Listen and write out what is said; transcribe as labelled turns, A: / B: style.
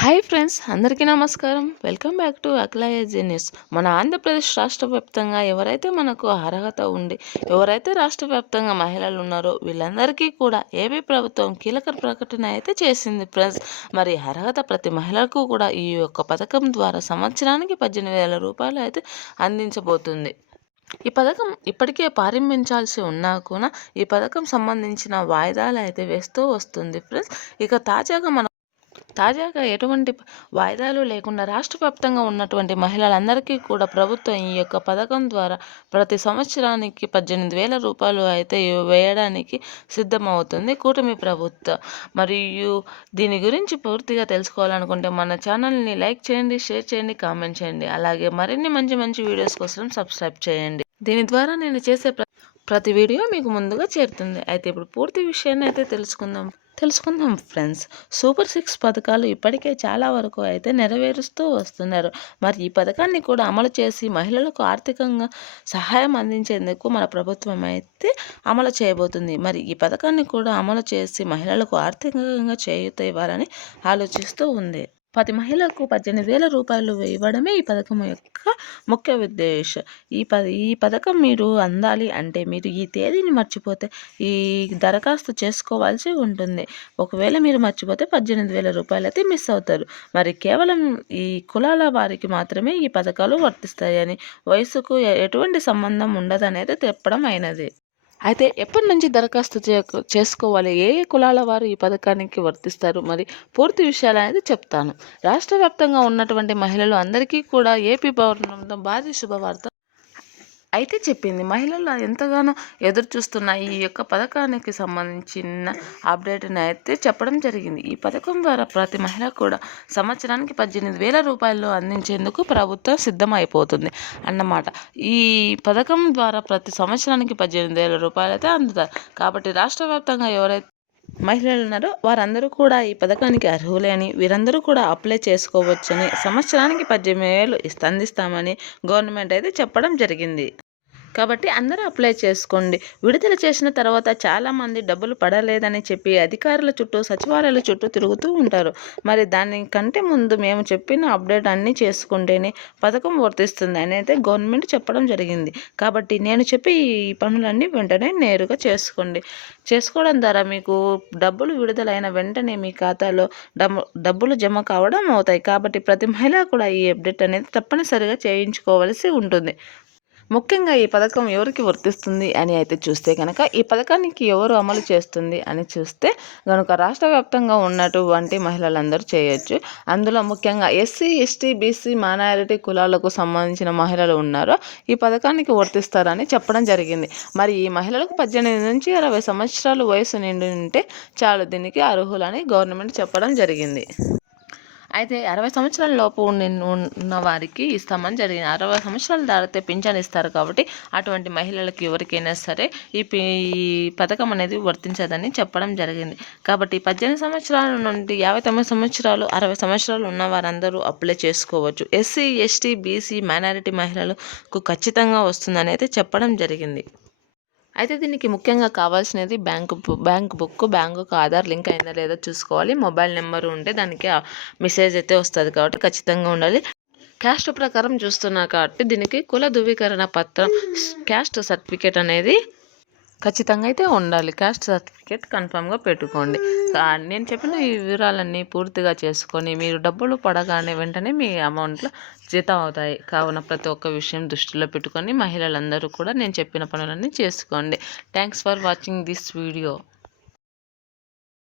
A: Hi friends అందరికీ నమస్కారం. Welcome back to అక్లాయజీ news. మన ఆంధ్రప్రదేశ్ రాష్ట్ర వ్యాప్తంగా ఎవరైతే మనకు అర్హత ఉండి ఎవరైతే రాష్ట్ర వ్యాప్తంగా మహిళలు ఉన్నారో వీళ్ళందరికీ కూడా ఏపీ ప్రభుత్వం కీలక ప్రకటన అయితే చేసింది ఫ్రెండ్స్. మరి అర్హత ప్రతి మహిళకు కూడా ఈ యొక్క పథకం ద్వారా సంవత్సరానికి పద్దెనిమిది వేల రూపాయలు అయితే అందించబోతుంది. ఈ పథకం ఇప్పటికే ప్రారంభించాల్సి ఉన్నా కూడా ఈ పథకం సంబంధించిన వాయిదాలు అయితే వేస్తూ వస్తుంది ఫ్రెండ్స్. ఇక తాజాగా మన తాజాగా ఎటువంటి వాయిదాలు లేకుండా రాష్ట్ర వ్యాప్తంగా ఉన్నటువంటి మహిళలందరికీ కూడా ప్రభుత్వం ఈ యొక్క పథకం ద్వారా ప్రతి సంవత్సరానికి పద్దెనిమిది వేల రూపాయలు అయితే వేయడానికి సిద్ధమవుతుంది కూటమి ప్రభుత్వం. మరియు దీని గురించి పూర్తిగా తెలుసుకోవాలనుకుంటే మన ఛానల్ని లైక్ చేయండి షేర్ చేయండి కామెంట్ చేయండి. అలాగే మరిన్ని మంచి మంచి వీడియోస్ కోసం సబ్స్క్రైబ్ చేయండి. దీని ద్వారా నేను చేసే ప్రతి వీడియో మీకు ముందుగా చేరుతుంది. అయితే ఇప్పుడు పూర్తి విషయాన్ని అయితే తెలుసుకుందాం. తెలుసుకుందాం ఫ్రెండ్స్. సూపర్ సిక్స్ పథకాలు ఇప్పటికే చాలా వరకు అయితే నెరవేరుస్తూ వస్తున్నారు. మరి ఈ పథకాన్ని కూడా అమలు చేసి మహిళలకు ఆర్థికంగా సహాయం అందించేందుకు మన ప్రభుత్వం అయితే అమలు చేయబోతుంది. మరి ఈ పథకాన్ని కూడా అమలు చేసి మహిళలకు ఆర్థికంగా చేయూత ఇవ్వాలని ఆలోచిస్తూ ఉంది. పది మహిళలకు పద్దెనిమిది వేల రూపాయలు ఇవ్వడమే ఈ పథకం యొక్క ముఖ్య ఉద్దేశం. ఈ ప ఈ పథకం మీరు అందాలి అంటే మీరు ఈ తేదీని మర్చిపోతే ఈ దరఖాస్తు చేసుకోవాల్సి ఉంటుంది. ఒకవేళ మీరు మర్చిపోతే పద్దెనిమిది వేల రూపాయలు అయితే మిస్ అవుతారు. మరి కేవలం ఈ కులాల వారికి మాత్రమే ఈ పథకాలు వర్తిస్తాయని వయసుకు ఎటువంటి సంబంధం ఉండదనేది తెప్పడం అయినది. అయితే ఎప్పటి నుంచి దరఖాస్తు చేసుకోవాలి? ఏ ఏ కులాల వారు ఈ పథకానికి వర్తిస్తారు? మరి పూర్తి విషయాలు అనేది చెప్తాను. రాష్ట్ర వ్యాప్తంగా ఉన్నటువంటి మహిళలు అందరికీ కూడా ఏపీ పౌర్ణంతో భారీ శుభవార్త అయితే చెప్పింది. మహిళలు ఎంతగానో ఎదురు చూస్తున్న ఈ యొక్క పథకానికి సంబంధించిన అప్డేట్ని అయితే చెప్పడం జరిగింది. ఈ పథకం ద్వారా ప్రతి మహిళ కూడా సంవత్సరానికి పద్దెనిమిది వేల రూపాయలు అందించేందుకు ప్రభుత్వం సిద్ధమైపోతుంది అన్నమాట. ఈ పథకం ద్వారా ప్రతి సంవత్సరానికి పద్దెనిమిది వేల రూపాయలు అయితే అందుతారు. కాబట్టి రాష్ట్ర వ్యాప్తంగా ఎవరైతే మహిళలు ఉన్నారో వారందరూ కూడా ఈ పథకానికి అర్హులే అని వీరందరూ కూడా అప్లై చేసుకోవచ్చని సంవత్సరానికి పద్దెనిమిది వేలు అందిస్తామని గవర్నమెంట్ అయితే చెప్పడం జరిగింది. కాబట్టి అందరూ అప్లై చేసుకోండి. విడుదల చేసిన తర్వాత చాలామంది డబ్బులు పడలేదని చెప్పి అధికారుల చుట్టూ సచివాలయాల చుట్టూ తిరుగుతూ ఉంటారు. మరి దానికంటే ముందు మేము చెప్పిన అప్డేట్ అన్నీ చేసుకుంటేనే పథకం వర్తిస్తుంది అని అయితే గవర్నమెంట్ చెప్పడం జరిగింది. కాబట్టి నేను చెప్పి ఈ పనులన్నీ వెంటనే నేరుగా చేసుకోండి. చేసుకోవడం ద్వారా మీకు డబ్బులు విడుదలైన వెంటనే మీ ఖాతాలో డబ్బులు జమ కావడం అవుతాయి. కాబట్టి ప్రతి మహిళ కూడా ఈ అప్డేట్ అనేది తప్పనిసరిగా చేయించుకోవాల్సి ఉంటుంది. ముఖ్యంగా ఈ పథకం ఎవరికి వర్తిస్తుంది అని అయితే చూస్తే కనుక ఈ పథకానికి ఎవరు అమలు చేస్తుంది అని చూస్తే కనుక రాష్ట్ర వ్యాప్తంగా ఉన్నటువంటి మహిళలందరూ చేయొచ్చు. అందులో ముఖ్యంగా ఎస్సీ ఎస్టీ బీసీ మైనారిటీ కులాలకు సంబంధించిన మహిళలు ఉన్నారో ఈ పథకానికి వర్తిస్తారని చెప్పడం జరిగింది. మరి ఈ మహిళలకు పద్దెనిమిది నుంచి అరవై సంవత్సరాలు వయసు నిండి ఉంటే చాలు దీనికి అర్హులని గవర్నమెంట్ చెప్పడం జరిగింది. అయితే అరవై సంవత్సరాల లోపు ఉన్న వారికి ఇస్తామని జరిగింది. అరవై సంవత్సరాలు దాటితే పింఛన్ ఇస్తారు కాబట్టి అటువంటి మహిళలకు ఎవరికైనా సరే ఈ పథకం అనేది వర్తించదని చెప్పడం జరిగింది. కాబట్టి పద్దెనిమిది సంవత్సరాల నుండి యాభై తొమ్మిది సంవత్సరాలు అరవై సంవత్సరాలు ఉన్న వారందరూ అప్లై చేసుకోవచ్చు. ఎస్సీ ఎస్టీ బీసీ మైనారిటీ మహిళలకు ఖచ్చితంగా వస్తుందని అయితే చెప్పడం జరిగింది. అయితే దీనికి ముఖ్యంగా కావాల్సినది బ్యాంకు బ్యాంక్ బుక్ బ్యాంకుకు ఆధార్ లింక్ అయిందా లేదా చూసుకోవాలి. మొబైల్ నెంబర్ ఉంటే దానికి మెసేజ్ అయితే వస్తుంది కాబట్టి ఖచ్చితంగా ఉండాలి. క్యాస్ట్ ప్రకారం చూస్తున్నా కాబట్టి దీనికి కుల ధృవీకరణ పత్రం క్యాస్ట్ సర్టిఫికేట్ అనేది ఖచ్చితంగా అయితే ఉండాలి. క్యాస్ట్ సర్టిఫికేట్ కన్ఫామ్గా పెట్టుకోండి. నేను చెప్పిన ఈ వివరాలన్నీ పూర్తిగా చేసుకొని మీరు డబ్బులు పడగానే వెంటనే మీ అమౌంట్లో జీతం అవుతాయి. కావున ప్రతి ఒక్క విషయం దృష్టిలో పెట్టుకొని మహిళలందరూ కూడా నేను చెప్పిన పనులన్నీ చేసుకోండి. Thanks for watching this video.